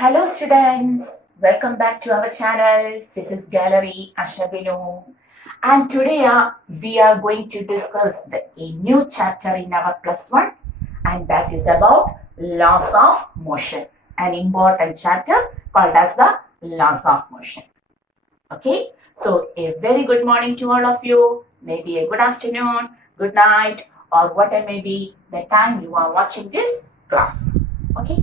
Hello students, welcome back to our channel Physics Gallery Ashabinu. And today we are going to discuss a new chapter in our plus one, and that is about laws of motion. An important chapter called as the laws of motion. Okay, so a very good morning to all of you, maybe a good afternoon, good night, or whatever may be the time you are watching this class. Okay,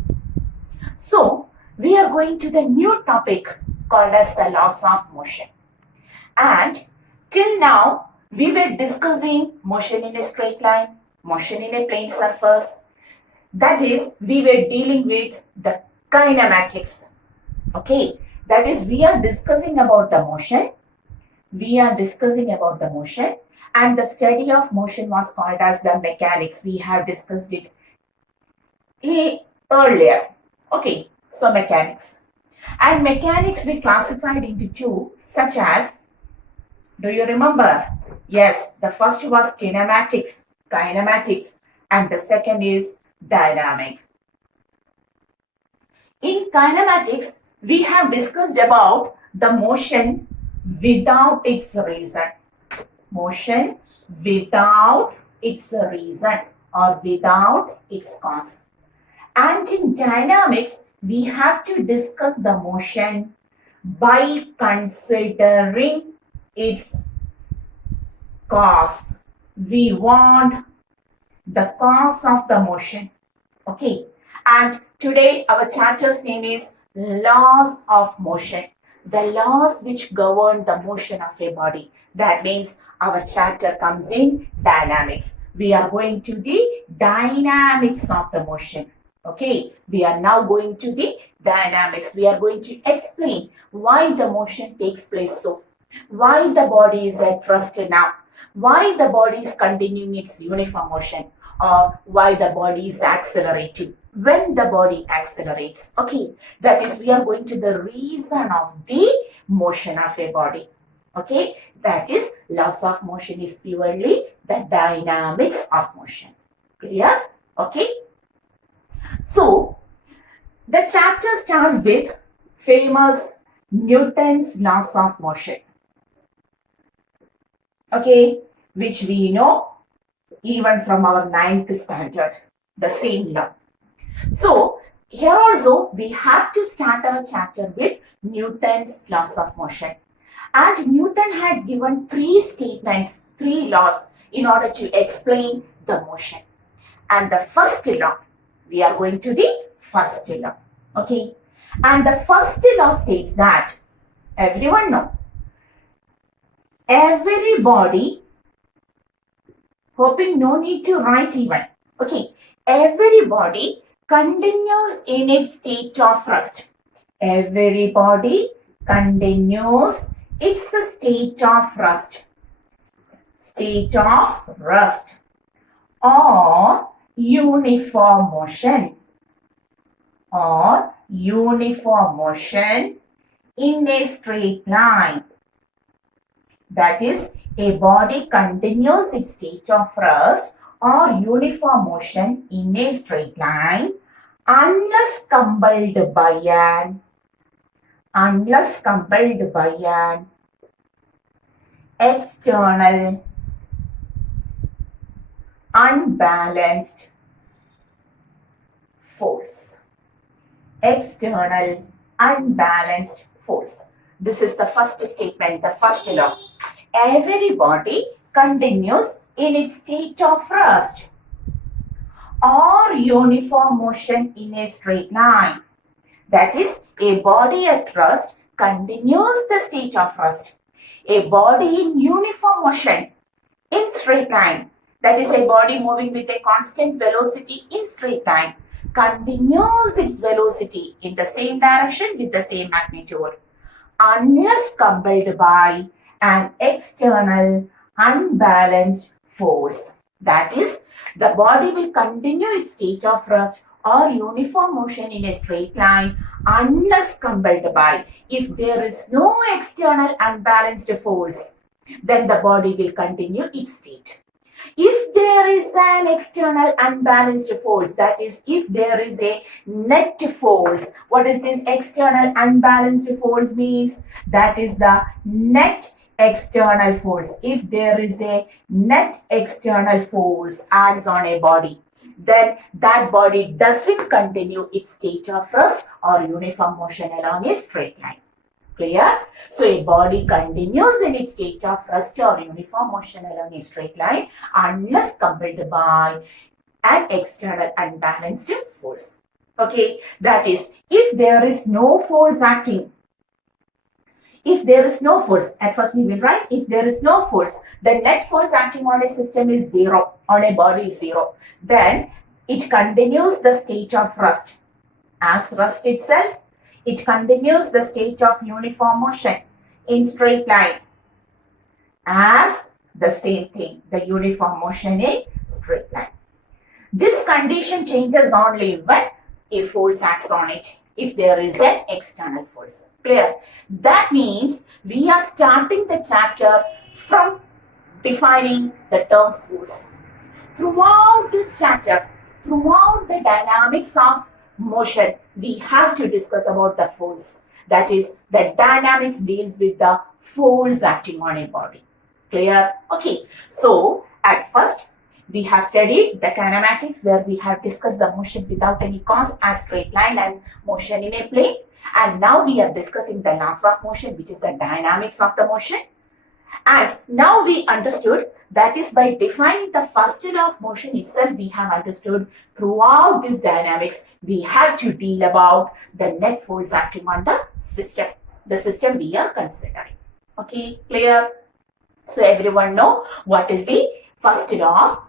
so we are going to the new topic called as the laws of motion. And till now, we were discussing motion in a straight line, motion in a plane surface. That is, we were dealing with the kinematics. Okay, that is, we are discussing about the motion. We are discussing about the motion, and the study of motion was called as the mechanics. We have discussed it earlier. Okay, so mechanics. And mechanics we classified into two, such as, do you remember? Yes, the first was kinematics, and the second is dynamics. In kinematics, we have discussed about the motion without its reason. Motion without its reason or without its cause. And in dynamics, we have to discuss the motion by considering its cause. We want the cause of the motion. Okay. And today our chapter's name is Laws of Motion. The laws which govern the motion of a body. That means our chapter comes in dynamics. We are going to the dynamics of the motion. Okay, we are now going to the dynamics. We are going to explain why the motion takes place so, why the body is at rest now, why the body is continuing its uniform motion, or why the body is accelerating when the body accelerates. Okay, that is, we are going to the reason of the motion of a body. Okay, that is, laws of motion is purely the dynamics of motion. Clear? Okay. So, the chapter starts with famous Newton's laws of motion. Okay, which we know even from our 9th standard, the same law. So, here also we have to start our chapter with Newton's laws of motion. And Newton had given 3 statements, 3 laws in order to explain the motion. And the first law, we are going to the first law. Okay. And the first law states that, everyone know, every body, hoping no need to write even. Okay. Every body continues in its state of rest. Every body continues its state of rest. State of rest. Or uniform motion in a straight line. That is, a body continues its state of rest or uniform motion in a straight line unless compelled by an external unbalanced force. External unbalanced force. This is the first statement, the first law. Every body continues in its state of rest or uniform motion in a straight line. That is, a body at rest continues the state of rest. A body in uniform motion in straight line, that is, a body moving with a constant velocity in straight line, continues its velocity in the same direction with the same magnitude unless compelled by an external unbalanced force. That is, the body will continue its state of rest or uniform motion in a straight line unless compelled by. If there is no external unbalanced force, then the body will continue its state. If there is an external unbalanced force, that is, if there is a net force, what is this external unbalanced force means? That is the net external force. If there is a net external force acts on a body, then that body doesn't continue its state of rest or uniform motion along a straight line. Clear? So a body continues in its state of rest or uniform motion along a straight line unless compelled by an external unbalanced force. Okay, that is, if there is no force acting, if there is no force, at first we will write, if there is no force, the net force acting on a system is zero, on a body is zero, then it continues the state of rest as rest itself. It continues the state of uniform motion in straight line as the same thing, the uniform motion in straight line. This condition changes only when a force acts on it, if there is an external force. Clear? That means we are starting the chapter from defining the term force. Throughout this chapter, throughout the dynamics of motion, we have to discuss about the force. That is, the dynamics deals with the force acting on a body. Clear? Okay. So, at first, we have studied the kinematics, where we have discussed the motion without any cause as straight line and motion in a plane. And now we are discussing the laws of motion, which is the dynamics of the motion. And now we understood, that is, by defining the first law of motion itself, we have understood throughout this dynamics, we have to deal about the net force acting on the system we are considering. Okay, clear? So everyone know what is the first law of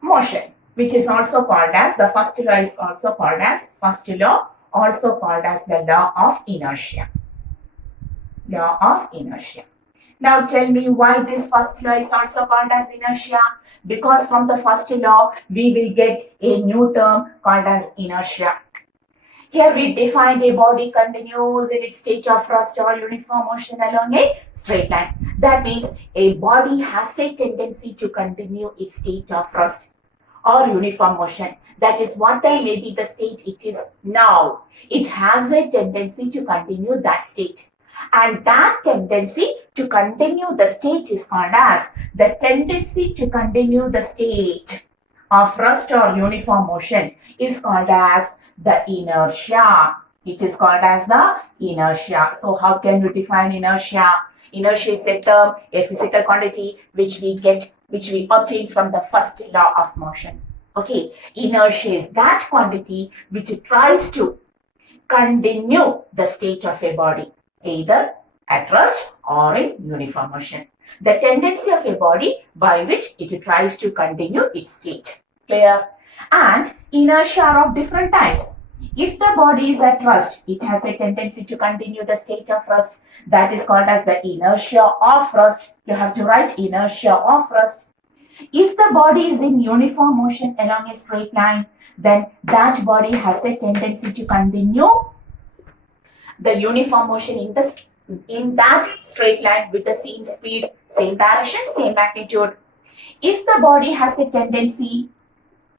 motion, which is also called as, the first law is also called as first law, also called as the law of inertia. Law of inertia. Now tell me why this first law is also called as inertia. Because from the first law, we will get a new term called as inertia. Here we defined a body continues in its state of rest or uniform motion along a straight line. That means a body has a tendency to continue its state of rest or uniform motion. That is, whatever may be the state it is now, it has a tendency to continue that state. And that tendency to continue the state is called as, the tendency to continue the state of rest or uniform motion is called as the inertia. It is called as the inertia. So how can we define inertia? Inertia is a term, a physical quantity which we obtain from the first law of motion. Okay, inertia is that quantity which tries to continue the state of a body, either at rest or in uniform motion. The tendency of a body by which it tries to continue its state. Clear? And inertia are of different types. If the body is at rest, it has a tendency to continue the state of rest. That is called as the inertia of rest. You have to write inertia of rest. If the body is in uniform motion along a straight line, then that body has a tendency to continue the uniform motion in that straight line with the same speed, same direction, same magnitude. If the body has a tendency,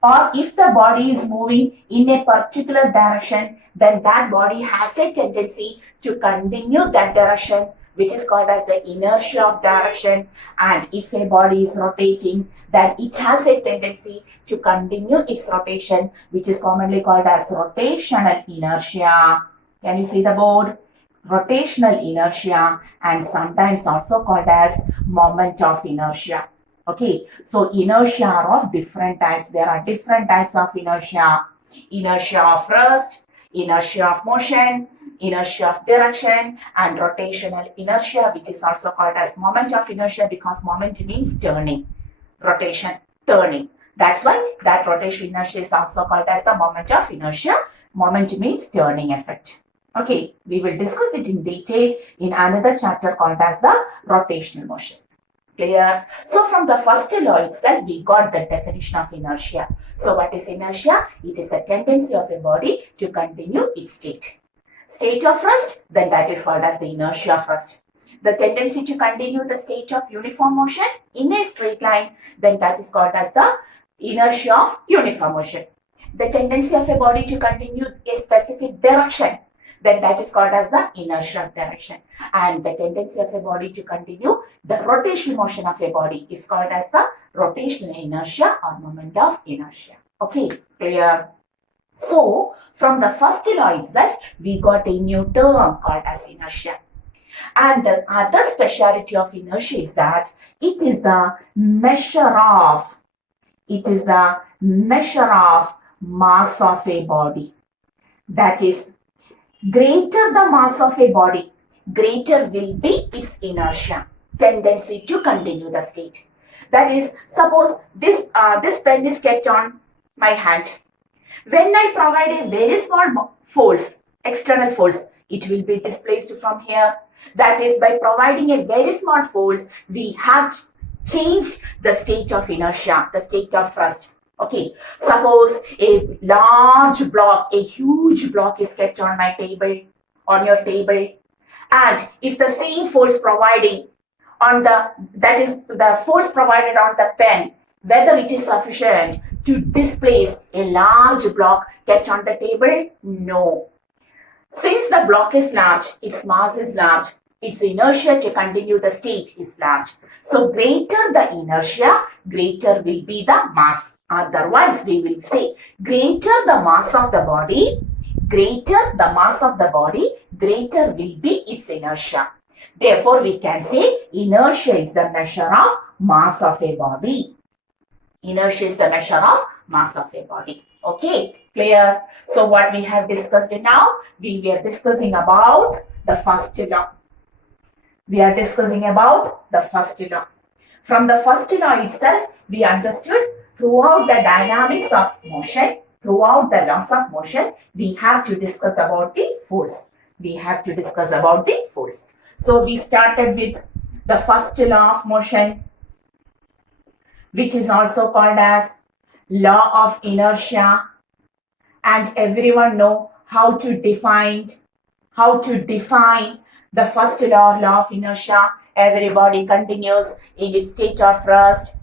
or if the body is moving in a particular direction, then that body has a tendency to continue that direction, which is called as the inertia of direction. And if a body is rotating, then it has a tendency to continue its rotation, which is commonly called as rotational inertia. Can you see the board? Rotational inertia, and sometimes also called as moment of inertia. Okay, so inertia are of different types. There are different types of inertia. Inertia of rest, inertia of motion, inertia of direction, and rotational inertia, which is also called as moment of inertia, because moment means turning. Rotation, turning. That's why that rotational inertia is also called as the moment of inertia. Moment means turning effect. Okay, we will discuss it in detail in another chapter called as the rotational motion. Clear? So from the first law itself, we got the definition of inertia. So what is inertia? It is the tendency of a body to continue its state. State of rest, then that is called as the inertia of rest. the tendency to continue the state of uniform motion in a straight line, then that is called as the inertia of uniform motion. The tendency of a body to continue a specific direction, then that is called as the inertia of direction. And the tendency of a body to continue the rotational motion of a body is called as the rotational inertia or moment of inertia. Okay, clear? So, from the first law itself, we got a new term called as inertia. And the other speciality of inertia is that it is the measure of mass of a body. That is, greater the mass of a body, greater will be its inertia, tendency to continue the state. That is, suppose this pen is kept on my hand. When I provide a very small force, external force, it will be displaced from here. That is, by providing a very small force, we have changed the state of inertia, the state of thrust. Okay, suppose a large block, a huge block is kept on my table, on your table, and if the same force providing on the force provided on the pen, whether it is sufficient to displace a large block kept on the table? No. Since the block is large, its mass is large, its inertia to continue the state is large. So greater the inertia, greater will be the mass. Otherwise, we will say greater the mass of the body, greater will be its inertia. Therefore, we can say inertia is the measure of mass of a body. Inertia is the measure of mass of a body. Okay, clear? So what we have discussed now, we were discussing about the first law. From the first law itself, we understood throughout the dynamics of motion, throughout the laws of motion, we have to discuss about the force. So we started with the first law of motion, which is also called as law of inertia, and everyone know how to define the first law of inertia. Everybody continues in its state of rest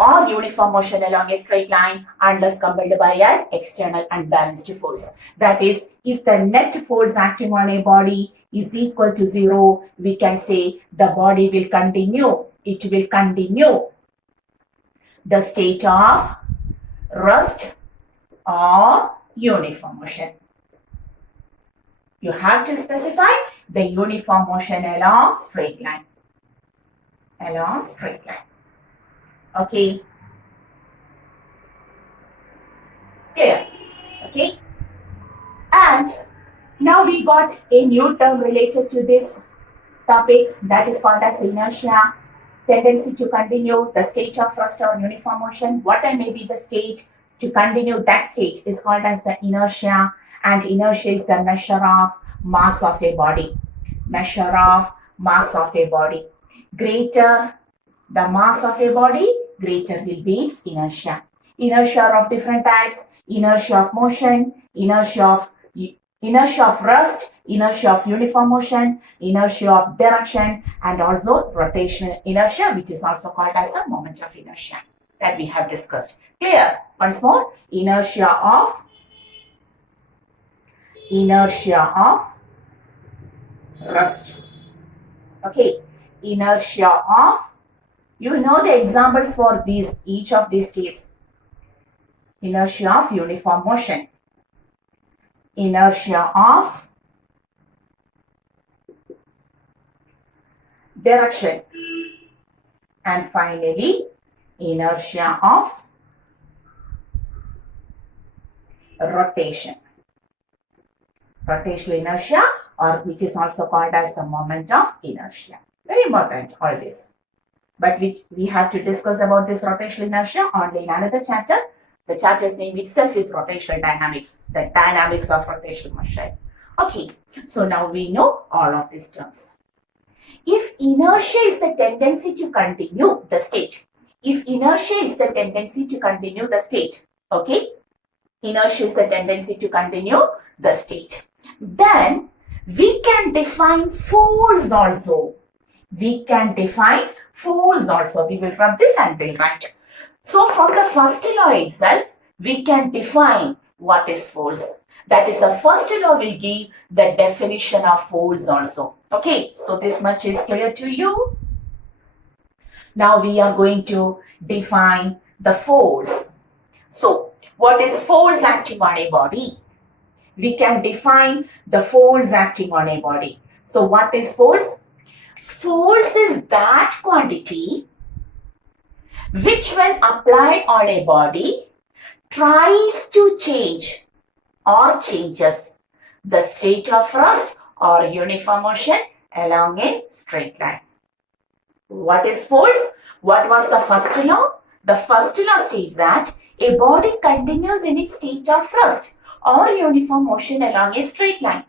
or uniform motion along a straight line unless compelled by an external unbalanced force. That is, if the net force acting on a body is equal to 0, we can say the body will continue. It will continue the state of rest or uniform motion. You have to specify the uniform motion along straight line. Okay. Clear? Okay. And now we got a new term related to this topic, that is called as inertia. Tendency to continue the state of rest or uniform motion. Whatever may be the state, to continue that state is called as the inertia, and inertia is the measure of mass of a body. Greater the mass of a body, greater will be its inertia. Inertia are of different types: inertia of motion, inertia of rest, inertia of uniform motion, inertia of direction, and also rotational inertia, which is also called as the moment of inertia, that we have discussed. Clear? Once more, inertia of rest. Okay, inertia of, you know the examples for these, each of these cases. Inertia of uniform motion, inertia of direction, and finally inertia of rotation. Rotational inertia, or which is also called as the moment of inertia. Very important, all this. But we have to discuss about this rotational inertia only in another chapter. The chapter's name itself is rotational dynamics, the dynamics of rotational motion. Okay, so now we know all of these terms. If inertia is the tendency to continue the state, okay, inertia is the tendency to continue the state, then we can define force also. We can define force also. We will rub this and we'll write. So from the first law itself, we can define what is force. That is, the first law will give the definition of force also. Okay, so this much is clear to you. Now we are going to define the force. So what is force acting on a body? We can define the force acting on a body. So what is force? Force is that quantity which, when applied on a body, tries to change or changes the state of rest or uniform motion along a straight line. What is force? What was the first law? The first law states that a body continues in its state of rest or uniform motion along a straight line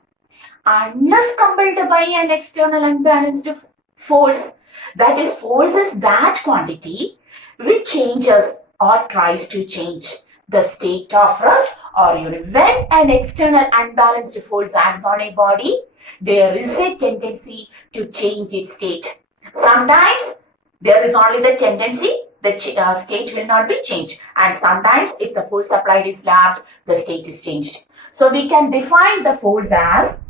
unless compelled by an external unbalanced force. That is, force is that quantity which changes or tries to change the state of rest or uniform. When an external unbalanced force acts on a body, there is a tendency to change its state. Sometimes there is only the tendency, the state will not be changed, and sometimes if the force applied is large, the state is changed. So we can define the force as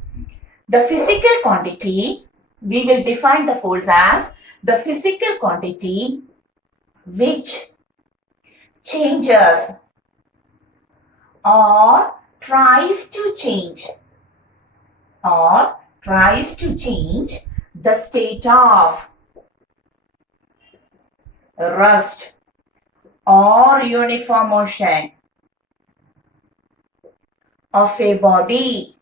the physical quantity. We will define the force as the physical quantity which changes or tries to change the state of rest or uniform motion of a body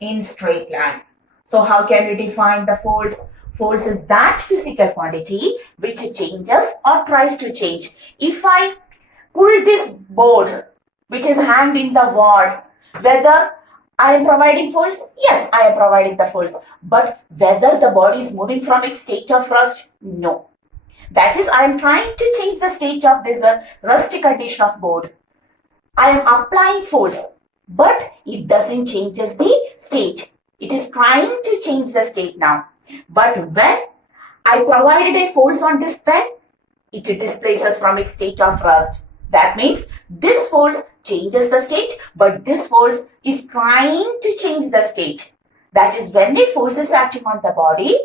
in straight line. So how can we define the force? Force is that physical quantity which changes or tries to change. If I pull this board which is hanged in the wall, whether I am providing force? Yes, I am providing the force. But whether the body is moving from its state of rest? No. That is, I am trying to change the state of this rest condition of board. I am applying force, but it doesn't change the state. It is trying to change the state now. But when I provided a force on this pen, it displaces from its state of rest. That means this force changes the state, but this force is trying to change the state. That is, when a force is acting on the body,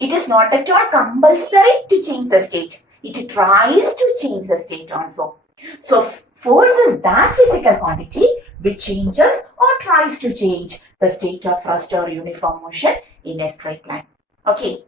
it is not at all compulsory to change the state. It tries to change the state also. So force is that physical quantity which changes or tries to change the state of rest or uniform motion in a straight line. Okay.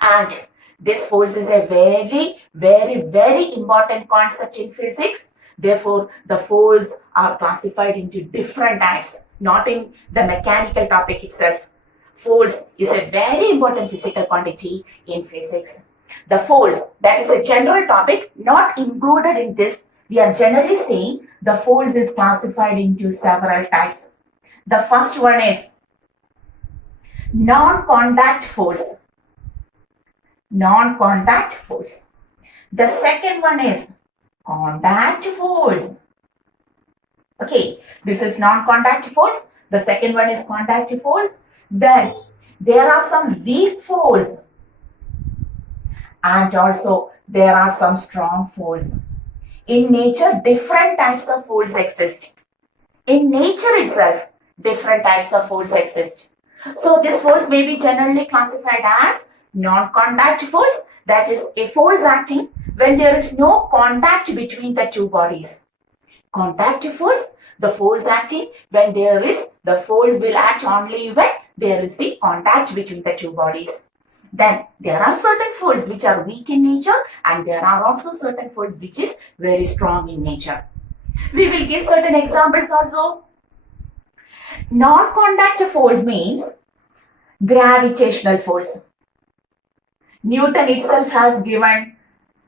And this force is a very, very, very important concept in physics. Therefore, the force are classified into different types, not in the mechanical topic itself. Force is a very important physical quantity in physics. The force, that is a general topic, not included in this. We are generally saying the force is classified into several types. The first one is non-contact force. Non-contact force. The second one is contact force. Okay, this is non-contact force. The second one is contact force. Then there are some weak force and also there are some strong force. In nature, different types of force exist. In nature itself, different types of force exist. So this force may be generally classified as non-contact force, that is a force acting when there is no contact between the two bodies. Contact force, the force acting when the force will act only when there is the contact between the two bodies. Then there are certain forces which are weak in nature and there are also certain forces which is very strong in nature. We will give certain examples also. Non-contact force means gravitational force. Newton itself has given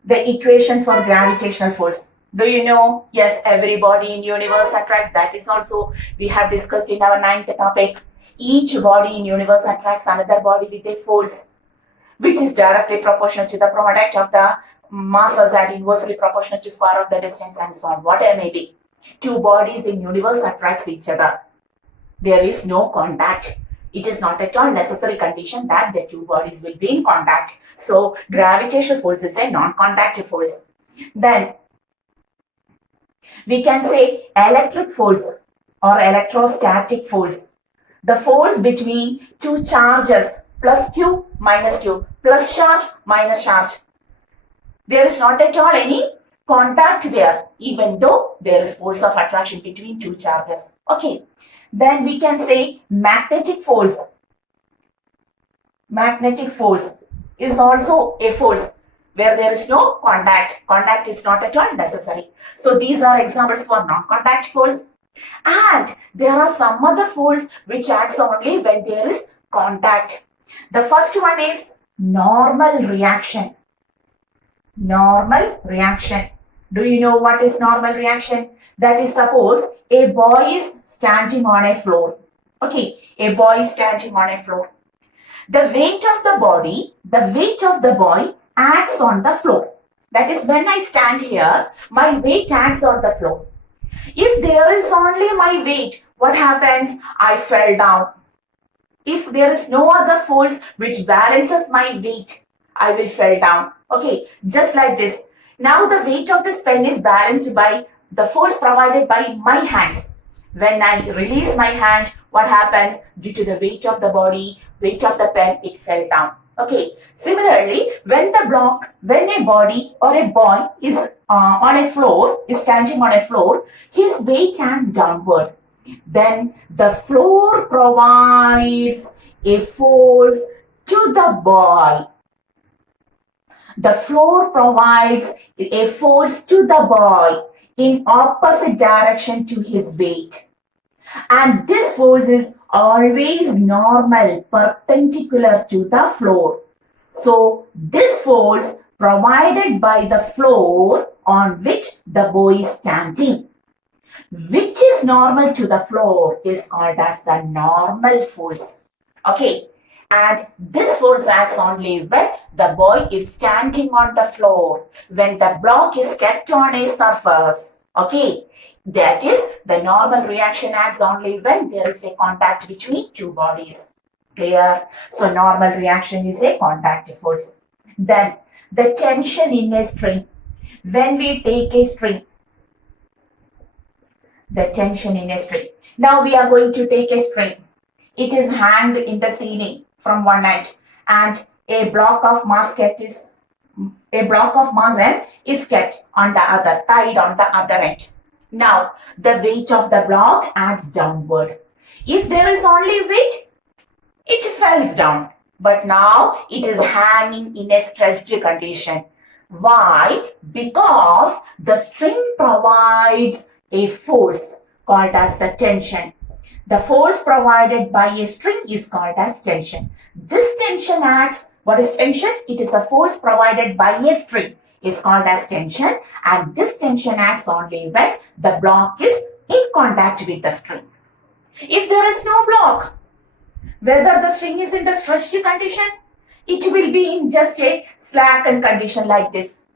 the equation for gravitational force. Do you know? Yes, every body in universe attracts. That is also we have discussed in our 9th topic. Each body in universe attracts another body with a force which is directly proportional to the product of the masses and inversely proportional to square of the distance and so on. Whatever may be. Two bodies in universe attracts each other. there is no contact. It is not at all necessary condition that the two bodies will be in contact. So gravitational force is a non-contact force. Then we can say electric force or electrostatic force. The force between two charges, plus Q, minus Q, plus charge, minus charge. There is not at all any contact there, even though there is force of attraction between two charges. Okay. Then we can say magnetic force. Magnetic force is also a force where there is no contact. Contact is not at all necessary. So these are examples for non-contact force. And there are some other force which acts only when there is contact. The first one is normal reaction. Normal reaction. Do you know what is normal reaction? That is, suppose a boy is standing on a floor. Okay, a boy is standing on a floor. The weight of the boy acts on the floor. That is, when I stand here, my weight acts on the floor. If there is only my weight, what happens? I fell down. If there is no other force which balances my weight, I will fall down. Okay, just like this. Now the weight of this pen is balanced by the force provided by my hands. When I release my hand, what happens? Due to the weight of the body, weight of the pen, it fell down. Okay. Similarly, when a body or a boy is is standing on a floor, his weight acts downward. Then the floor provides a force to the ball. The floor provides a force to the boy in opposite direction to his weight. And this force is always normal, perpendicular to the floor. So this force provided by the floor on which the boy is standing, which is normal to the floor, is called as the normal force. Okay. And this force acts only when the boy is standing on the floor, when the block is kept on a surface. Okay, that is, the normal reaction acts only when there is a contact between two bodies. Clear? So normal reaction is a contact force. Then the tension in a string. When we take a string, the tension in a string. Now we are going to take a string. It is hanged in the ceiling from one end, and a block of mass is kept on the other, tied on the other end. Now the weight of the block acts downward. If there is only weight, it falls down. But now it is hanging in a stretched condition. Why? Because the string provides a force called as the tension. The force provided by a string is called as tension. This tension acts, what is tension? It is a force provided by a string, is called as tension, and this tension acts only when the block is in contact with the string. If there is no block, whether the string is in the stretched condition, it will be in just a slackened condition like this.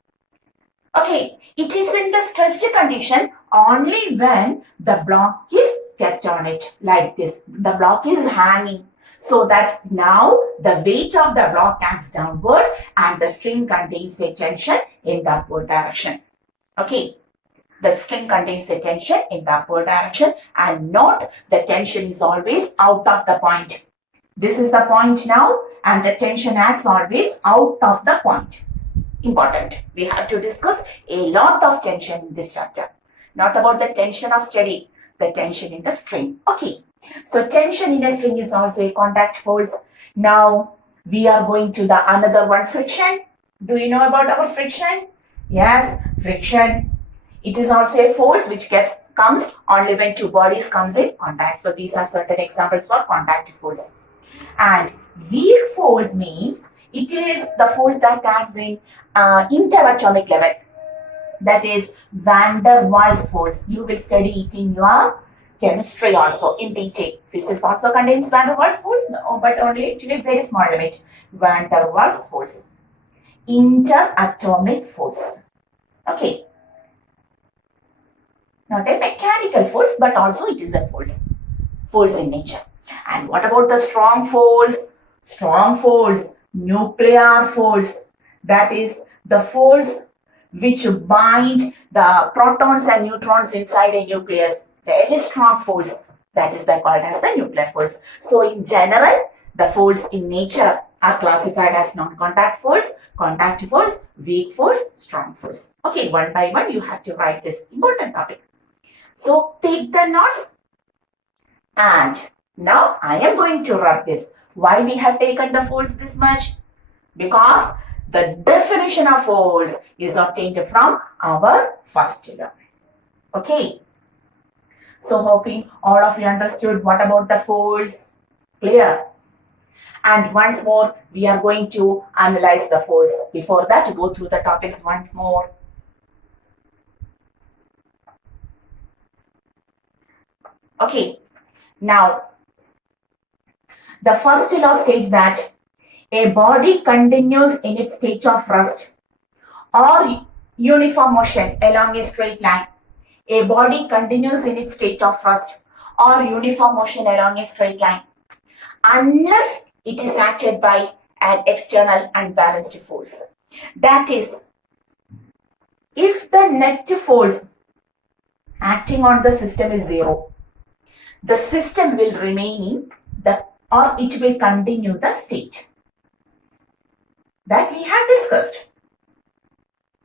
Okay, it is in the stretched condition only when the block is kept on it like this. The block is hanging, so that now the weight of the block acts downward and the string contains a tension in the upward direction. Okay, the string contains a tension in the upward direction, and note the tension is always out of the point. This is the point now, and the tension acts always out of the point. Important. We have to discuss a lot of tension in this chapter. Not about the tension of steady, the tension in the string. Okay. So tension in a string is also a contact force. Now we are going to the another one, friction. Do you know about our friction? Yes, friction. It is also a force which comes only when two bodies comes in contact. So these are certain examples for contact force. And weak force means it is the force that acts in interatomic level. That is van der Waals force. You will study it in your chemistry also in detail. Physics also contains van der Waals force, no, but only to a very small limit. Van der Waals force. Interatomic force. Okay. Not a mechanical force, but also it is a force. force in nature. And what about the strong force? Strong force, nuclear force, that is the force which bind the protons and neutrons inside a nucleus. Very strong force, that is called as the nuclear force. So in general, the force in nature are classified as non-contact force, contact force, weak force, strong force. Okay, one by one you have to write this important topic. So take the notes, and now I am going to rub this. Why we have taken the force this much? Because the definition of force is obtained from our first law. Okay. So hoping all of you understood what about the force. Clear? And once more, we are going to analyze the force. Before that, go through the topics once more. Okay. Now, the first law states that a body continues in its state of rest or uniform motion along a straight line. A body continues in its state of rest or uniform motion along a straight line unless it is acted by an external unbalanced force. That is, if the net force acting on the system is zero, the system will remain in the, or it will continue the state that we have discussed.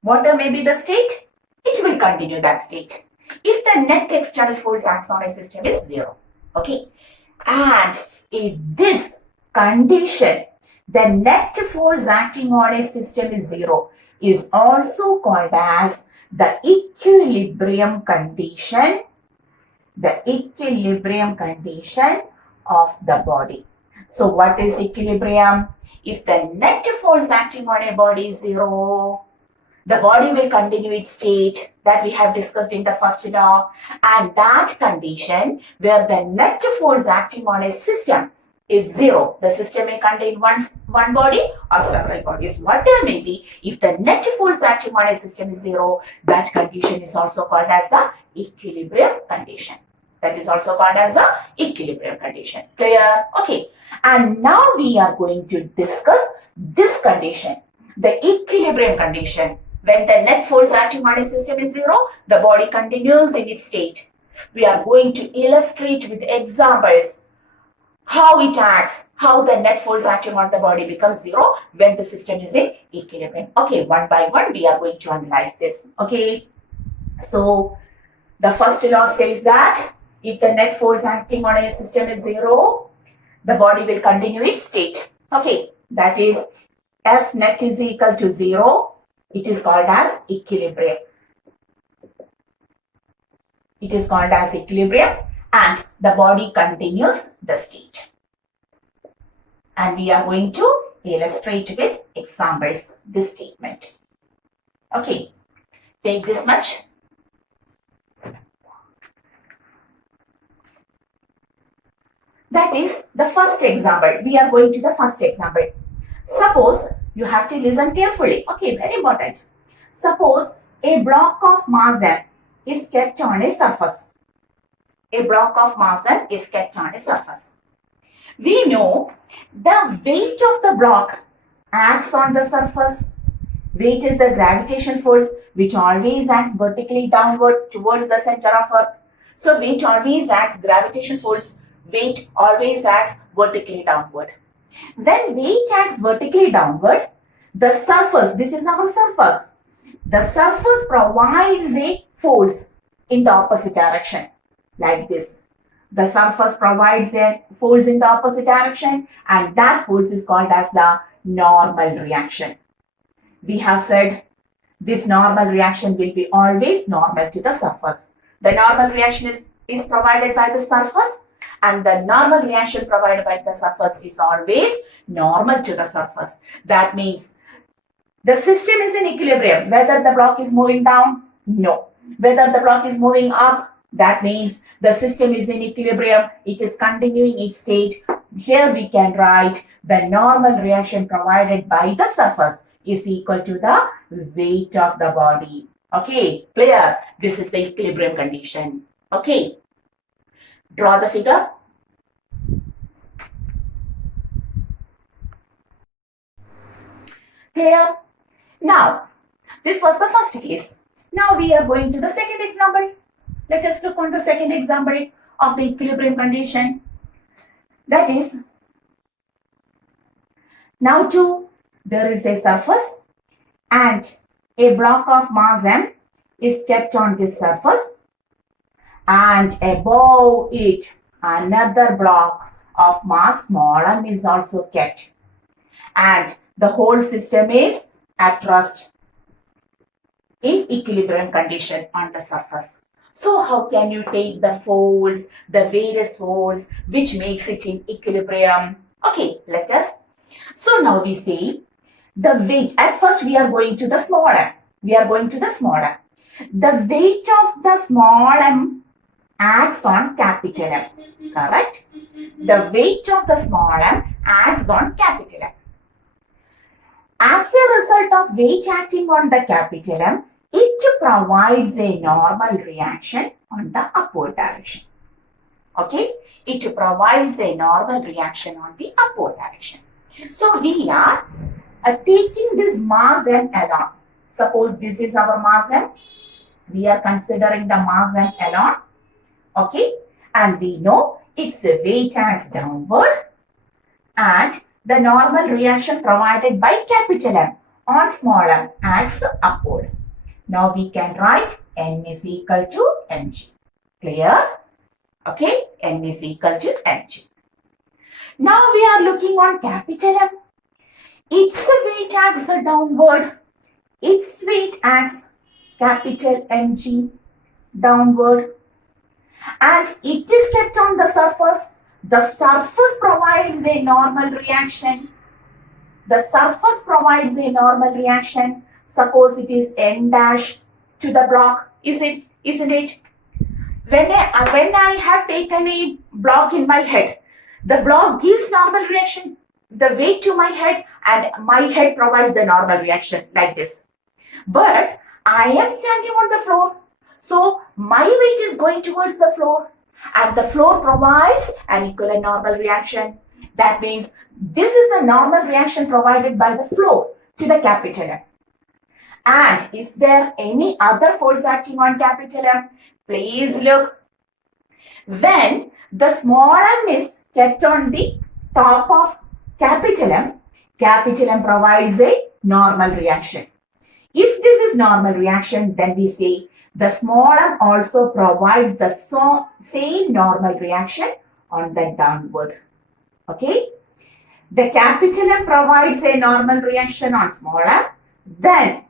Whatever may be the state, it will continue that state if the net external force acts on a system is zero. Okay, and if this condition, the net force acting on a system is zero, is also called as the equilibrium condition. The equilibrium condition of the body. So what is equilibrium? If the net force acting on a body is zero, the body will continue its state that we have discussed in the first law, and that condition where the net force acting on a system is zero, the system may contain one body or several bodies, whatever may be. If the net force acting on a system is zero, that condition is also called as the equilibrium condition. That is also called as the equilibrium condition. Clear? Okay. And now we are going to discuss this condition, the equilibrium condition. When the net force acting on a system is zero, the body continues in its state. We are going to illustrate with examples how it acts, how the net force acting on the body becomes zero when the system is in equilibrium. Okay, one by one we are going to analyze this. Okay, so the first law says that if the net force acting on a system is zero, the body will continue its state. Okay, that is F net is equal to zero. It is called as equilibrium. It is called as equilibrium, and the body continues the state. And we are going to illustrate with examples this statement. Okay, take this much. That is the first example. We are going to the first example. Suppose, you have to listen carefully. Okay, very important. Suppose a block of mass m is kept on a surface. A block of mass m is kept on a surface. We know the weight of the block acts on the surface. Weight is the gravitational force which always acts vertically downward towards the center of Earth. So weight always acts, gravitational force, weight always acts vertically downward. When weight acts vertically downward, the surface, this is our surface, the surface provides a force in the opposite direction, like this. The surface provides a force in the opposite direction, and that force is called as the normal reaction. We have said this normal reaction will be always normal to the surface. The normal reaction is provided by the surface, and the normal reaction provided by the surface is always normal to the surface. That means the system is in equilibrium. Whether the block is moving down? No. Whether the block is moving up? That means the system is in equilibrium. It is continuing its state. Here we can write the normal reaction provided by the surface is equal to the weight of the body. Okay, clear? This is the equilibrium condition. Okay. Draw the figure. Clear? Now, this was the first case. Now we are going to the second example. Let us look on the second example of the equilibrium condition. That is, now too, there is a surface and a block of mass m is kept on this surface, and above it another block of mass small m is also kept, and the whole system is at rest in equilibrium condition on the surface. So how can you take the force, the various force which makes it in equilibrium? Okay, let us. So now we say the weight. At first we are going to the small m. We are going to the small m. The weight of the small m acts on capital M. Correct? The weight of the small m acts on capital M. As a result of weight acting on the capital M, it provides a normal reaction on the upward direction. Okay? It provides a normal reaction on the upward direction. So we are taking this mass m alone. Suppose this is our mass m. We are considering the mass m alone. Okay? And we know its weight acts downward, and the normal reaction provided by capital M on small m acts upward. Now we can write n is equal to mg. Clear? Okay, n is equal to mg. Now we are looking on capital M. Its weight acts downward. Its weight acts capital mg downward, and it is kept on the surface. The surface provides a normal reaction. The surface provides a normal reaction. Suppose it is n dash to the block. Isn't it? When I have taken a block in my head, the block gives normal reaction, the weight to my head, and my head provides the normal reaction like this. But I am standing on the floor, so my weight is going towards the floor, and the floor provides an equivalent normal reaction. That means this is the normal reaction provided by the floor to the capital M. And is there any other force acting on capital M? Please look. When the small m is kept on the top of capital M provides a normal reaction. If this is normal reaction, then we say the small m also provides the same normal reaction on the downward. Okay? The capital M provides a normal reaction on small m. Then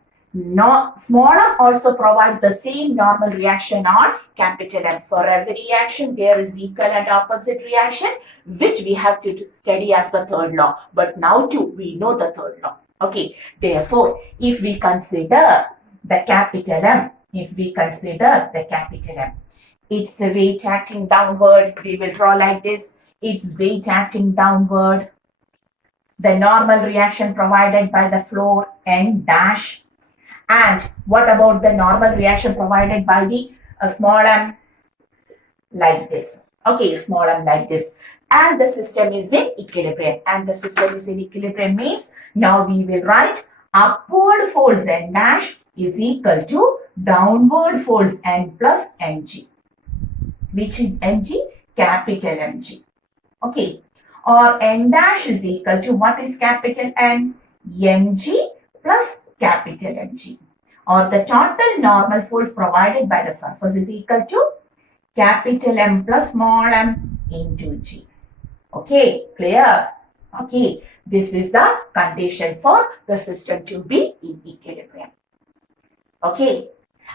small m also provides the same normal reaction on capital M. For every reaction, there is equal and opposite reaction, which we have to study as the third law. But now too, we know the third law. Okay. Therefore, if we consider the capital M, its weight acting downward, we will draw like this. Its weight acting downward. The normal reaction provided by the floor n dash. And what about the normal reaction provided by the small m? Like this. Okay, small m like this. And the system is in equilibrium. And the system is in equilibrium means now we will write upward force n dash is equal to downward force n plus mg. Which is mg? Capital mg. Okay. Or n dash is equal to what is capital N? Mg plus capital Mg. Or the total normal force provided by the surface is equal to capital M plus small m into G. Okay, clear? Okay, this is the condition for the system to be in equilibrium. Okay,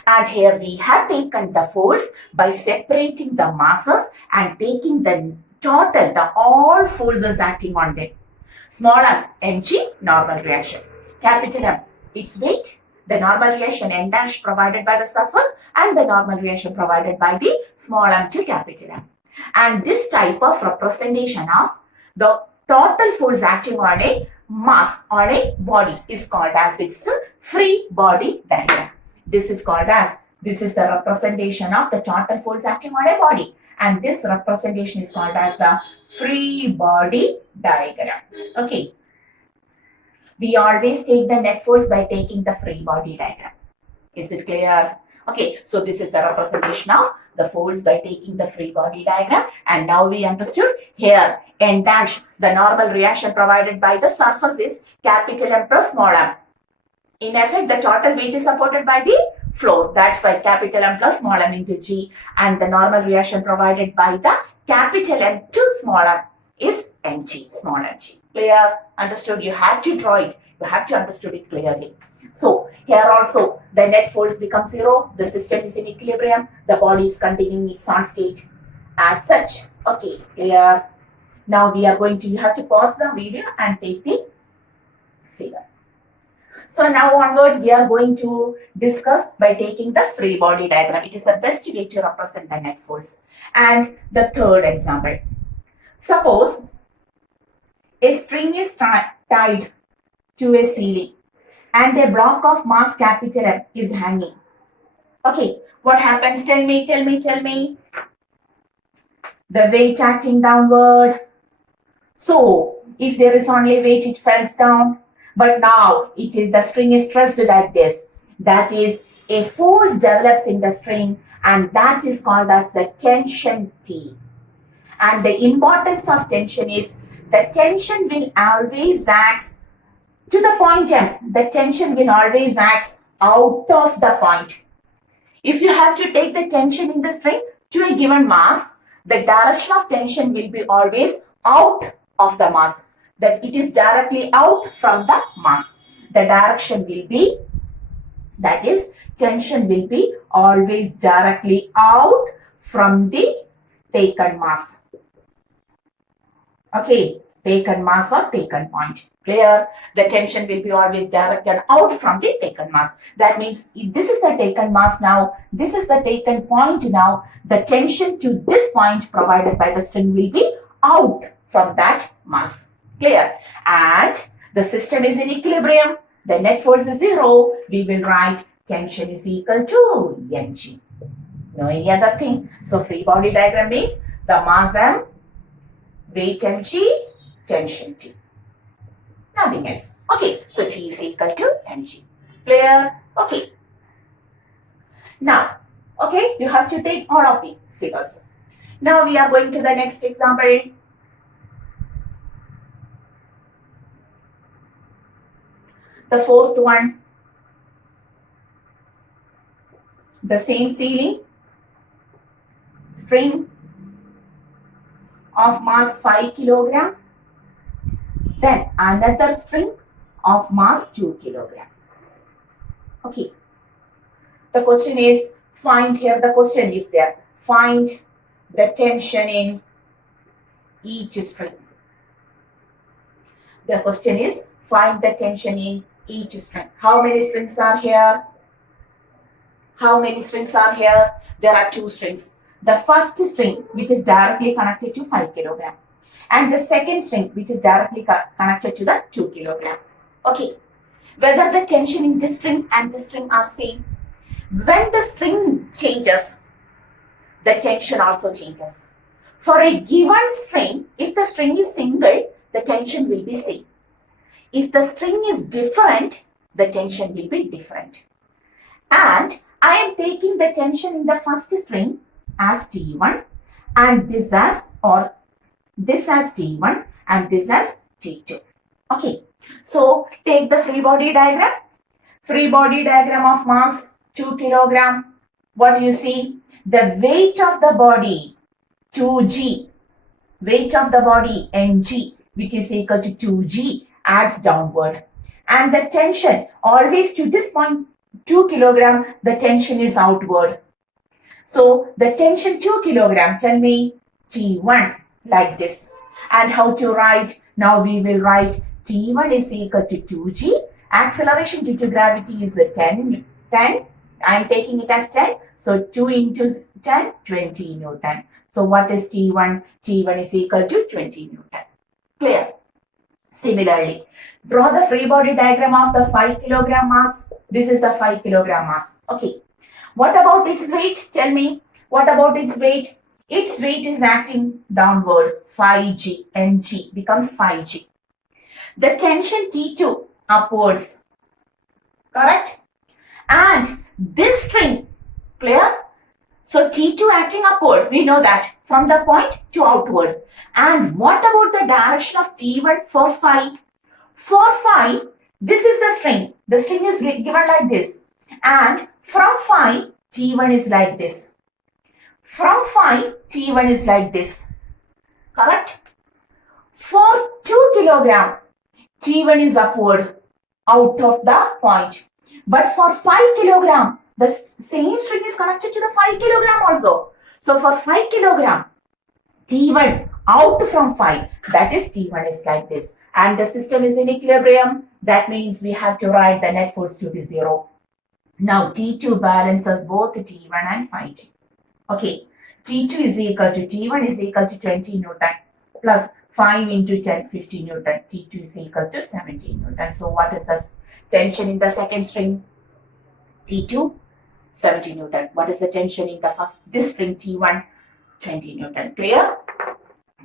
and here we have taken the force by separating the masses and taking the total, the all forces acting on them. Small m, mg, normal reaction. Capital M, its weight, the normal reaction n dash provided by the surface, and the normal reaction provided by the small m to capital M. And this type of representation of the total force acting on a mass, on a body, is called as its free body diagram. This is the representation of the total force acting on a body. And this representation is called as the free body diagram. Okay. we always take the net force by taking the free body diagram. Is it clear? Okay, so this is the representation of the force by taking the free body diagram, and now we understood here n dash, the normal reaction provided by the surface is capital M plus small m. In effect, the total weight is supported by the floor. That's why capital M plus small m into G, and the normal reaction provided by the capital M to small m is mg, small mg. Clear? Understood? You have to draw it. You have to understand it clearly. So here also the net force becomes zero. The system is in equilibrium. The body is continuing its on state as such. Okay, clear? Now we are going to, you have to pause the video and take the figure. So now onwards we are going to discuss by taking the free body diagram. It is the best way to represent the net force. And the third example. Suppose a string is tied to a ceiling and a block of mass capital M is hanging. Okay, what happens? Tell me. The weight acting downward. So, if there is only weight, it falls down. But now, the string is stressed like this. That is, a force develops in the string, and that is called as the tension T. And the importance of tension is, the tension will always act to the point M. The tension will always act out of the point. If you have to take the tension in the string to a given mass, the direction of tension will be always out of the mass. That it is directly out from the mass. The direction will be, that is, tension will be always directly out from the taken mass. Okay, taken mass or taken point. Clear? The tension will be always directed out from the taken mass. That means if this is the taken mass now, this is the taken point now, the tension to this point provided by the string will be out from that mass. Clear? And the system is in equilibrium. The net force is zero. We will write tension is equal to mg. No any other thing. So free body diagram means the mass m, weight mg, tension T. Nothing else. Okay, so T is equal to mg. Clear? Okay. Now, okay, you have to take all of the figures. Now we are going to the next example. The fourth one. The same ceiling, string of mass 5 kilogram, then another string of mass 2 kilogram. Okay. The question is, find here, the question is there, find the tension in each string. The question is, find the tension in each string. How many strings are here? How many strings are here? There are 2 strings. The first string, which is directly connected to 5 kilogram, and the second string, which is directly connected to the 2 kilogram. Okay. Whether the tension in this string and this string are same. When the string changes, the tension also changes. For a given string, if the string is single, the tension will be same. If the string is different, the tension will be different. And I am taking the tension in the first string as T1 and this as, or this as T1 and this as T2. Okay. So take the free body diagram. Free body diagram of mass 2 kilogram. What do you see? The weight of the body 2g, weight of the body mg, which is equal to 2g, acts downward. And the tension always to this point 2 kilogram, the tension is outward. So the tension 2 kilogram, tell me T1 like this. And how to write? Now we will write T1 is equal to 2g. Acceleration due to gravity is 10. I am taking it as 10. So 2 into 10, 20 Newton. So what is T1? T1 is equal to 20 Newton. Clear? Similarly, draw the free body diagram of the 5 kilogram mass. This is the 5 kilogram mass. Okay. What about its weight? Tell me. What about its weight? Its weight is acting downward. 5g, mg becomes 5g. The tension T2 upwards. Correct? And this string, clear? So T2 acting upward, we know that, from the point to outward. And what about the direction of T1 for phi? For phi, this is the string. The string is given like this. And from phi, T1 is like this. From phi, T1 is like this. Correct? For 2 kilogram, T1 is upward, out of the point. But for 5 kilogram, the same string is connected to the 5 kilogram also. So for 5 kilogram, T1 out from 5, that is T1 is like this. And the system is in equilibrium. That means we have to write the net force to be 0. Now T2 balances both T1 and 5T. Okay, T2 is equal to T1 is equal to 20 Newton plus 5 into 10, 50 Newton. T2 is equal to 17 Newton. So what is the tension in the second string? T2, 70 Newton. What is the tension in the first, this string T1? 20 Newton. Clear?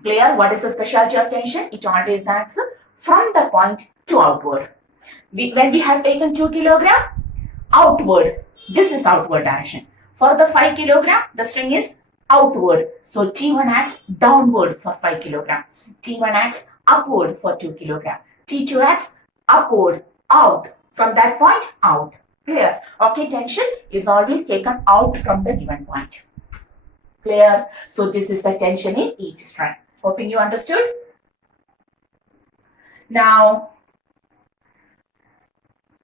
Clear? What is the specialty of tension? It always acts from the point to outward. When we have taken 2 kilogram, outward. This is outward direction. For the 5 kilogram, the string is outward. So T1 acts downward for 5 kilogram. T1 acts upward for 2 kilogram. T2 acts upward, out. From that point, out. Clear? Okay, tension is always taken out from the given point. Clear? So this is the tension in each string. Hoping you understood. Now,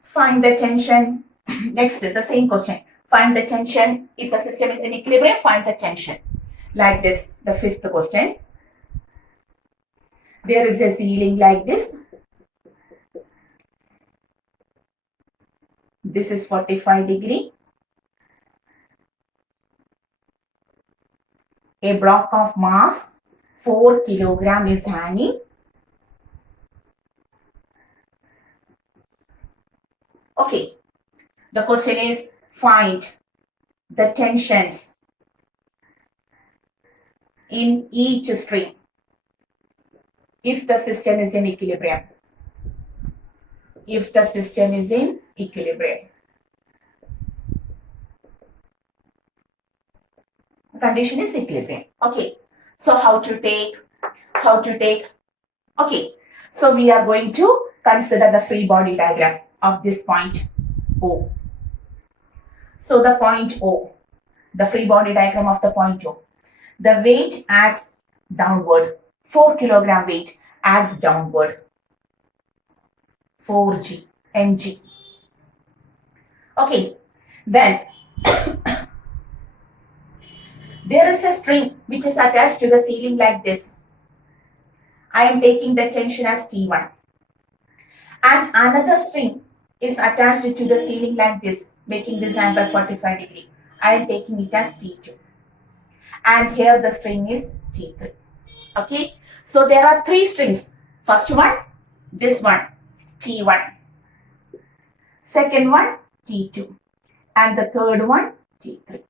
find the tension. Next, the same question. Find the tension. If the system is in equilibrium, find the tension. Like this, the fifth question. There is a ceiling like this. This is 45 degree. A block of mass 4 kilogram is hanging. Okay. The question is find the tensions in each string if the system is in equilibrium. If the system is in equilibrium. The condition is equilibrium. Okay. So how to take? Okay. So we are going to consider the free body diagram of this point O. So the point O, the free body diagram of the point O. The weight acts downward. 4 kilogram weight acts downward. 4g, mg. Okay, then there is a string which is attached to the ceiling like this. I am taking the tension as T1. And another string is attached to the ceiling like this, making this angle 45 degree. I am taking it as T2. And here the string is T3. Okay, so there are 3 strings. First one, this one, T1. Second one, T2. And the third one, T3.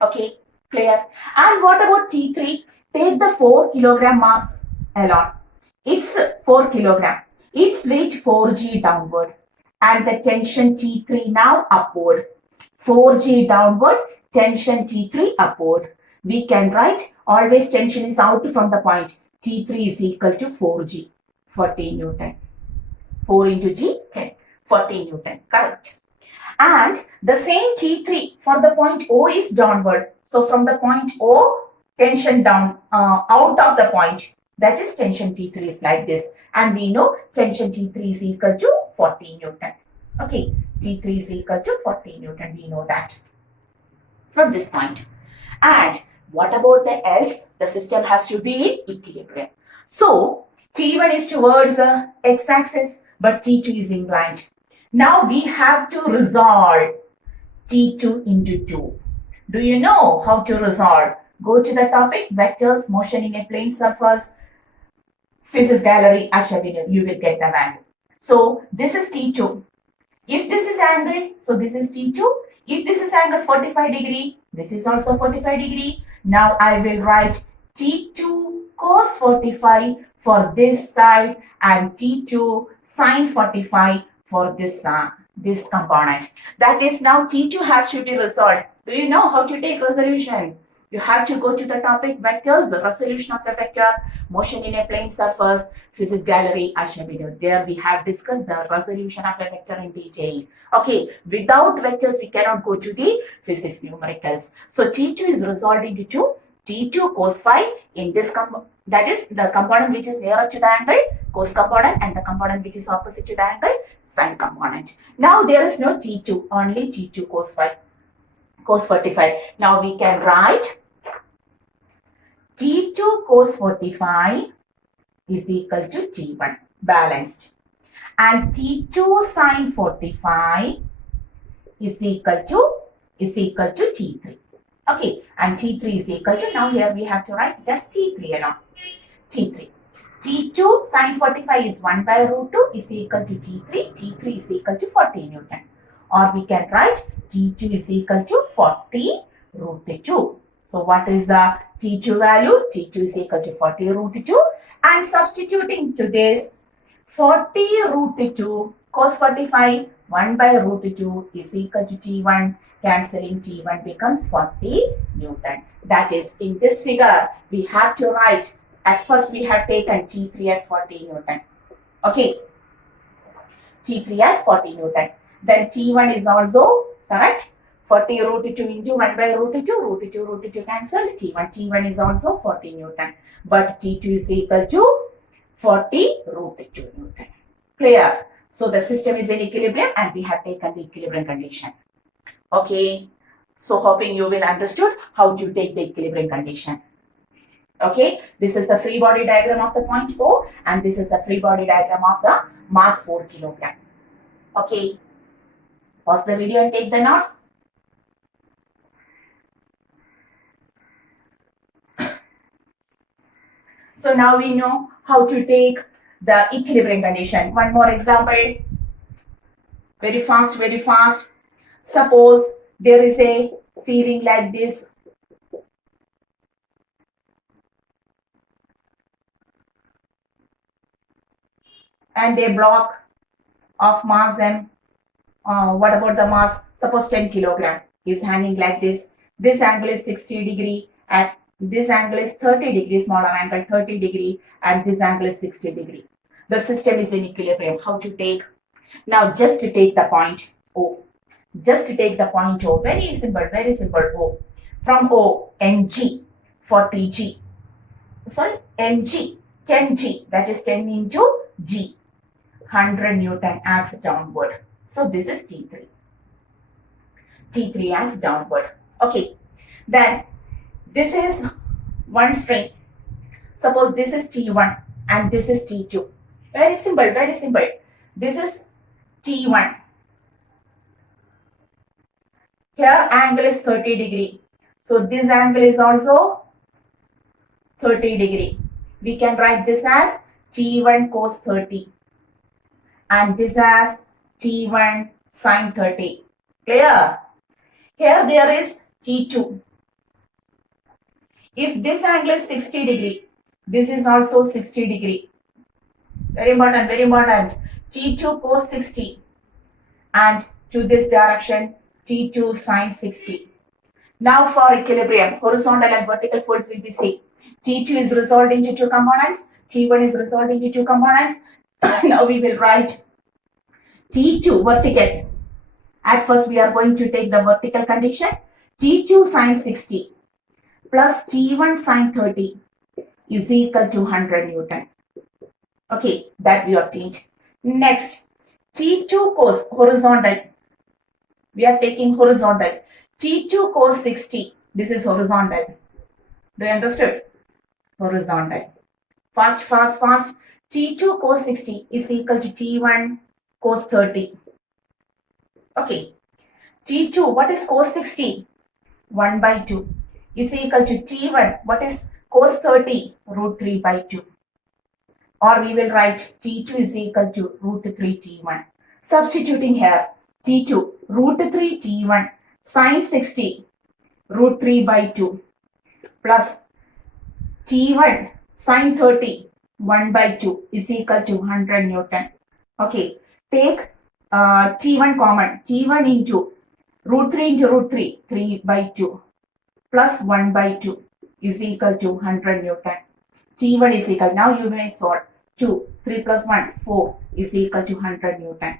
Okay, clear? And what about T3? Take the 4 kilogram mass alone. It's 4 kilogram. Its weight 4g downward. And the tension T3 now upward. 4g downward, tension T3 upward. We can write always tension is out from the point. T3 is equal to 4g, 40 Newton. 4 into g, 10, 40 Newton. Correct. And the same T3 for the point O is downward. So from the point O, tension down, out of the point. That is tension T3 is like this. And we know tension T3 is equal to 40 Newton. Okay, T3 is equal to 40 Newton. We know that from this point. And what about the S? The system has to be in equilibrium. So T1 is towards the x-axis, but T2 is inclined. Now we have to resolve T2 into 2. Do you know how to resolve? Go to the topic, vectors, motion in a plane surface, physics gallery, Ashavinil, you will get the value. So this is T2. If this is angle, so this is T2. If this is angle 45 degree, this is also 45 degree. Now I will write T2 cos 45 for this side and T2 sine 45 for this component. That is, now T2 has to be resolved. Do you know how to take resolution? You have to go to the topic vectors, the resolution of the vector, motion in a plane surface, physics gallery, Ashna video. There we have discussed the resolution of a vector in detail. Okay, without vectors we cannot go to the physics numericals. So T2 is resolved into T2 cos phi in this that is the component which is nearer to the angle, cos component, and the component which is opposite to the angle, sine component. Now there is no T2, only T2 cos phi, cos 45. Now we can write T2 cos 45 is equal to T1, balanced. And T2 sine 45 is equal to T3. Okay, and T3 is equal to, now here we have to write just T3 alone. T3. T2 sine 45 is 1 by root 2 is equal to T3. T3 is equal to 40 Newton. Or we can write T2 is equal to 40 root 2. So what is the T2 value? T2 is equal to 40 root 2. And substituting to this, 40 root 2 cos 45, 1 by root 2 is equal to T1. Cancelling, T1 becomes 40 Newton. That is, in this figure, we have to write, at first we have taken T3 as 40 Newton. Okay, T3 as 40 Newton. Then T1 is also correct. 40 root 2 into 1 by root 2, root 2 cancelled, T1. T1 is also 40 Newton. But T2 is equal to 40 root 2 Newton. Clear? So the system is in equilibrium and we have taken the equilibrium condition. Okay, so hoping you will understood how to take the equilibrium condition. Okay, this is the free body diagram of the point O and this is the free body diagram of the mass 4 kilogram. Okay, pause the video and take the notes. So now we know how to take the equilibrium condition. One more example. Very fast, very fast. Suppose there is a ceiling like this. And a block of mass M. What about the mass? Suppose 10 kilogram is hanging like this. This angle is 60 degree and this angle is 30 degree, smaller angle 30 degree and this angle is 60 degree. The system is in equilibrium. How to take? Now just to take the point O. Just to take the point O. Very simple O. From O, mg, 40g. Sorry, mg, 10g. That is 10 into g. 100 Newton acts downward. So this is T3. T3 acts downward. Okay. Then this is one string. Suppose this is T1 and this is T2. Very simple, very simple. This is T1. Here angle is 30 degree. So this angle is also 30 degree. We can write this as T1 cos 30. And this as T1 sine 30. Clear? Here there is T2. If this angle is 60 degree, this is also 60 degree. Very important, very important. T2 cos 60. And to this direction, T2 sine 60. Now for equilibrium, horizontal and vertical force will be same. T2 is resolved into two components. T1 is resolved into two components. Now we will write T2 vertical. At first we are going to take the vertical condition. T2 sine 60 plus T1 sine 30 is equal to 100 Newton. Okay, that we obtained. Next, T2 cos horizontal. We are taking horizontal. T2 cos 60. This is horizontal. Do you understood? Horizontal. Fast. T2 cos 60 is equal to T1 cos 30. Okay. T2, what is cos 60? 1 by 2 is equal to T1. What is cos 30? Root 3 by 2. Or we will write T2 is equal to root 3 T1. Substituting here, T2 root 3 T1 sine 60 root 3 by 2 plus T1 sine 30 1 by 2 is equal to 100 Newton. Okay, take T1 common. T1 into root 3 into root 3, 3 by 2 plus 1 by 2 is equal to 100 Newton. T1 is equal, now you may solve 2, 3 plus 1, 4 is equal to 100 Newton.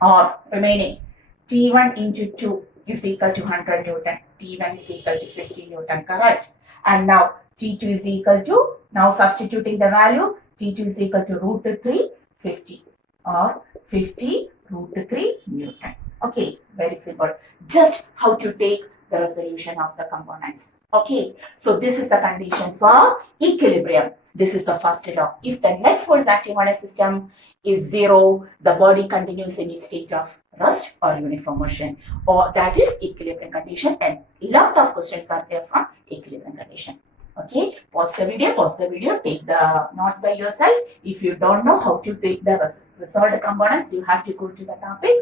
Or remaining, T1 into 2 is equal to 100 Newton. T1 is equal to 50 Newton, correct? And now T2 is equal to, now substituting the value, T2 is equal to root 3, 50 or 50 root 3 Newton. Okay, very simple. Just how to take the resolution of the components. Okay, so this is the condition for equilibrium. This is the first law. If the net force acting on a system is 0, the body continues in its state of rest or uniform motion, or that is equilibrium condition, and lot of questions are there from equilibrium condition. Okay, pause the video, take the notes by yourself. If you don't know how to take the resolved components, you have to go to the topic.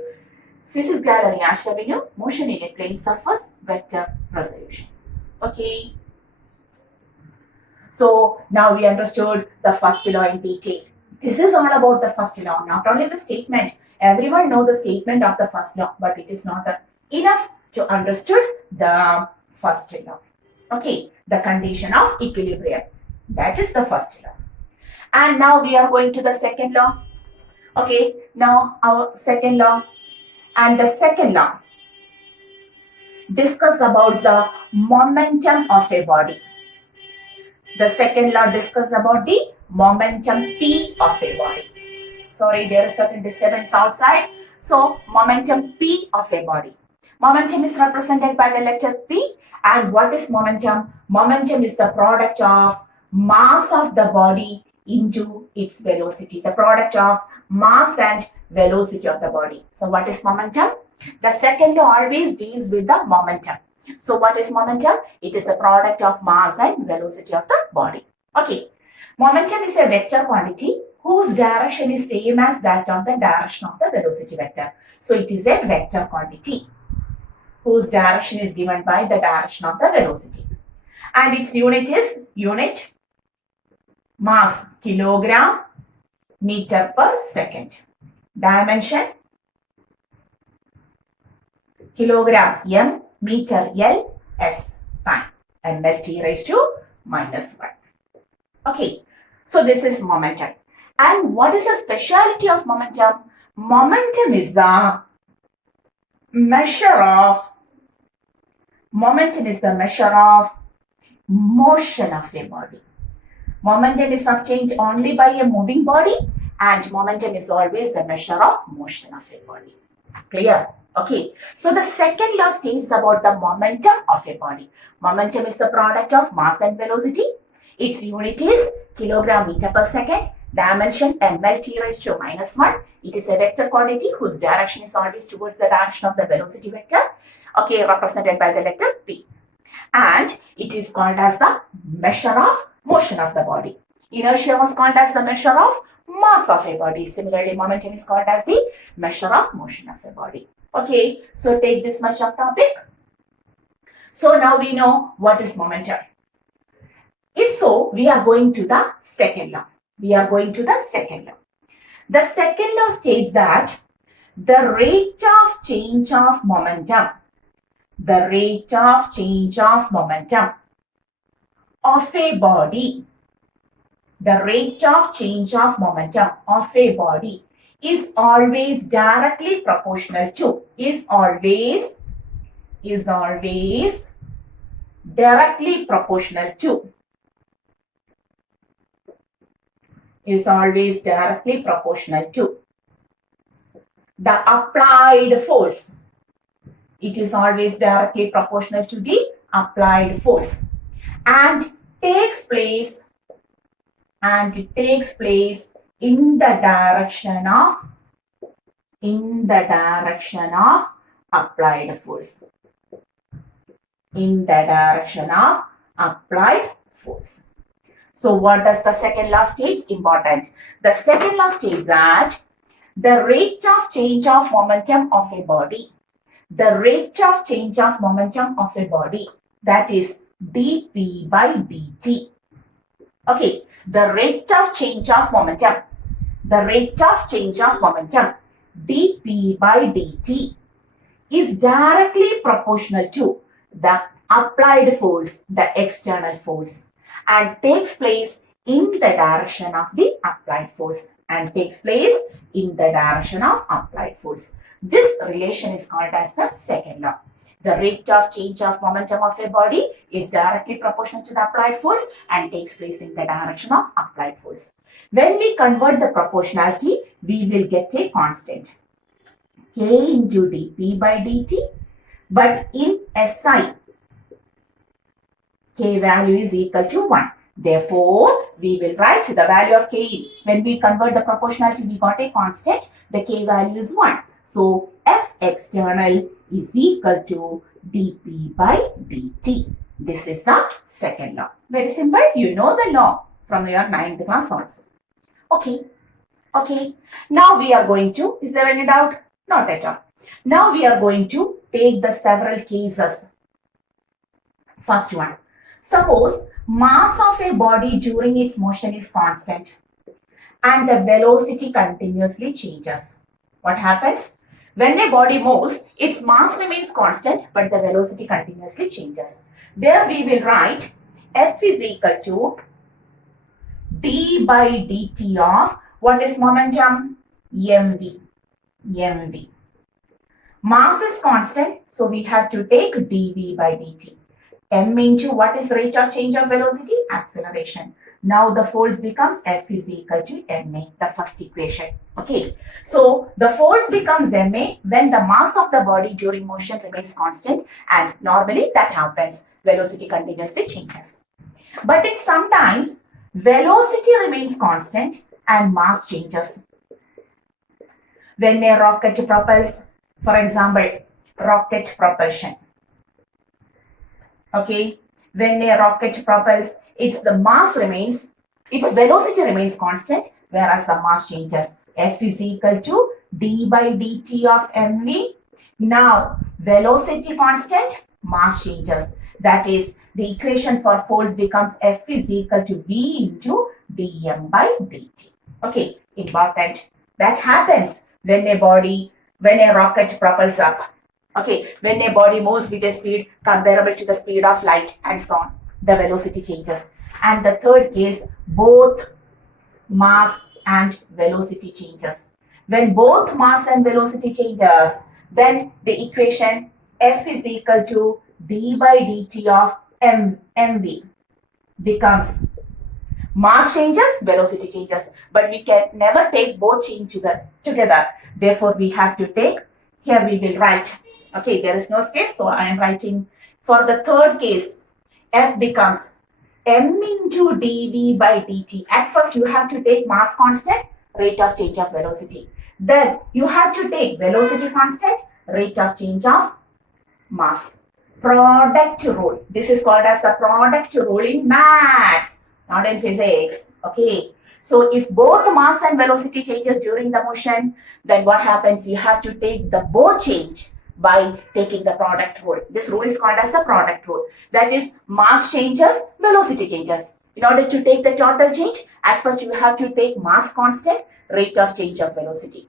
Physics gallery, Ash Avenue, motion in a plane surface, vector resolution. Okay. So now we understood the first law in detail. This is all about the first law, not only the statement. Everyone knows the statement of the first law, but it is not enough to understood the first law. Okay, the condition of equilibrium. That is the first law. And now we are going to the second law. Okay, now our second law. And the second law discuss about the momentum of a body. The second law discuss about the momentum P of a body. Sorry, there is certain disturbance outside. So, momentum P of a body. Momentum is represented by the letter P. And what is momentum? Momentum is the product of mass of the body into its velocity. The product of mass and velocity of the body. So, what is momentum? The second law always deals with the momentum. So, what is momentum? It is the product of mass and velocity of the body. Okay. Momentum is a vector quantity whose direction is same as that of the direction of the velocity vector. So, it is a vector quantity whose direction is given by the direction of the velocity. And its unit is mass, kilogram, meter per second. Dimension, kilogram, m, meter, L, S, time, and T raised to minus 1. Okay, so this is momentum. And what is the speciality of momentum? Momentum is the measure of motion of a body. Momentum is obtained only by a moving body, and momentum is always the measure of motion of a body. Clear? Okay. So the second law states about the momentum of a body. Momentum is the product of mass and velocity. Its unit is kilogram meter per second. Dimension ml t raised to minus 1. It is a vector quantity whose direction is always towards the direction of the velocity vector. Okay, represented by the letter P. And it is called as the measure of motion of the body. Inertia was called as the measure of mass of a body. Similarly, momentum is called as the measure of motion of a body. Okay, so take this much of topic. So now we know what is momentum. If so, we are going to the second law. The second law states that the rate of change of momentum of a body, is always directly proportional to, the applied force. It is always directly proportional to the applied force, and takes place in the direction of applied force. So what does the second law states? Important. The second law states that the rate of change of momentum of a body, that is dP by dt. Okay, the rate of change of momentum. The rate of change of momentum dp by dt is directly proportional to the applied force, the external force, and takes place in the direction of the applied force This relation is called as the second law. The rate of change of momentum of a body is directly proportional to the applied force and takes place in the direction of applied force. When we convert the proportionality, we will get a constant k into dp by dt, but in SI, k value is equal to 1. Therefore, we will write the value of k in. When we convert the proportionality, we got a constant. The k value is 1. So, F external is equal to dp by dt. This is the second law. Very simple. You know the law from your 9th class also. Okay. Now we are going to, is there any doubt? Not at all. Now we are going to take the several cases. First one. Suppose mass of a body during its motion is constant and the velocity continuously changes. What happens? When a body moves, its mass remains constant but the velocity continuously changes. There we will write F is equal to d by dt of what is momentum? mv. Mass is constant, so we have to take dv by dt. M into what is rate of change of velocity? Acceleration. Now the force becomes F is equal to ma, the first equation. Okay. So the force becomes ma when the mass of the body during motion remains constant, and normally that happens. Velocity continuously changes. But in sometimes velocity remains constant and mass changes. When a rocket propels, for example, rocket propulsion. Okay, when a rocket propels, its velocity remains constant, whereas the mass changes. F is equal to d by dt of mv. Now, velocity constant, mass changes. That is, the equation for force becomes F is equal to v into dm by dt. Okay, important. That happens when a rocket propels up. Okay, when a body moves with a speed comparable to the speed of light and so on, the velocity changes. And the third case, both mass and velocity changes. When both mass and velocity changes, then the equation F is equal to d by dt of mv becomes mass changes, velocity changes. But we can never take both change together. Therefore, we have to take, here we will write. Okay, there is no space, so I am writing for the third case, F becomes m into dv by dt. At first, you have to take mass constant, rate of change of velocity. Then, you have to take velocity constant, rate of change of mass. Product rule. This is called as the product rule in maths, not in physics. Okay. So, if both mass and velocity changes during the motion, then what happens? You have to take the both change by taking the product rule. This rule is called as the product rule. That is, mass changes, velocity changes. In order to take the total change, at first you have to take mass constant, rate of change of velocity.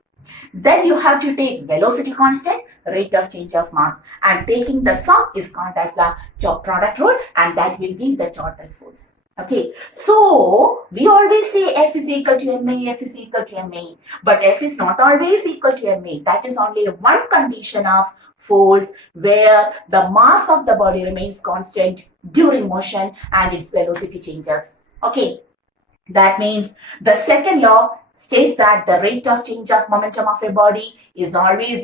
Then you have to take velocity constant, rate of change of mass, and taking the sum is called as the product rule, and that will give the total force. Okay, so we always say F is equal to ma, F is equal to ma, but F is not always equal to ma. That is only one condition of force where the mass of the body remains constant during motion and its velocity changes. Okay, that means the second law states that the rate of change of momentum of a body is always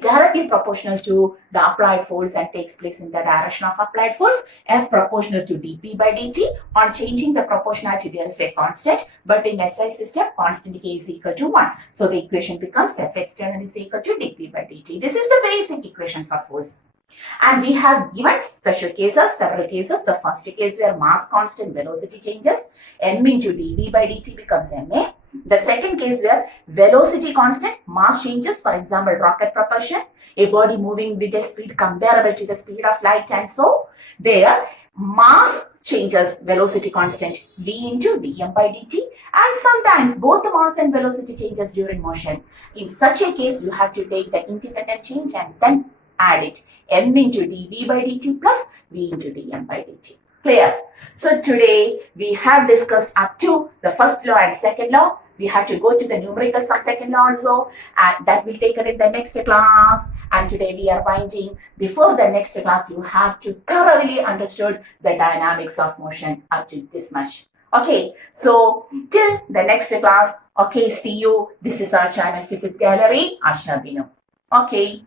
directly proportional to the applied force and takes place in the direction of applied force. F proportional to dp by dt. On changing the proportionality, there is a constant, but in SI system, constant k is equal to 1. So the equation becomes F external is equal to dp by dt. This is the basic equation for force. And we have given special cases, several cases. The first case where mass constant, velocity changes, m into dv by dt becomes ma. The second case where velocity constant, mass changes, for example, rocket propulsion, a body moving with a speed comparable to the speed of light, and so there mass changes velocity constant v into dm by dt, and sometimes both the mass and velocity changes during motion. In such a case, you have to take the independent change and then add it, m into dv by dt plus v into dm by dt. Clear? So today we have discussed up to the first law and second law. We have to go to the numericals of second law also, and that will take it in the next class. And today we are winding. Before the next class, you have to thoroughly understood the dynamics of motion up to this much. Okay, so till the next class, okay, see you. This is our channel Physics Gallery, Asha Binu. Okay.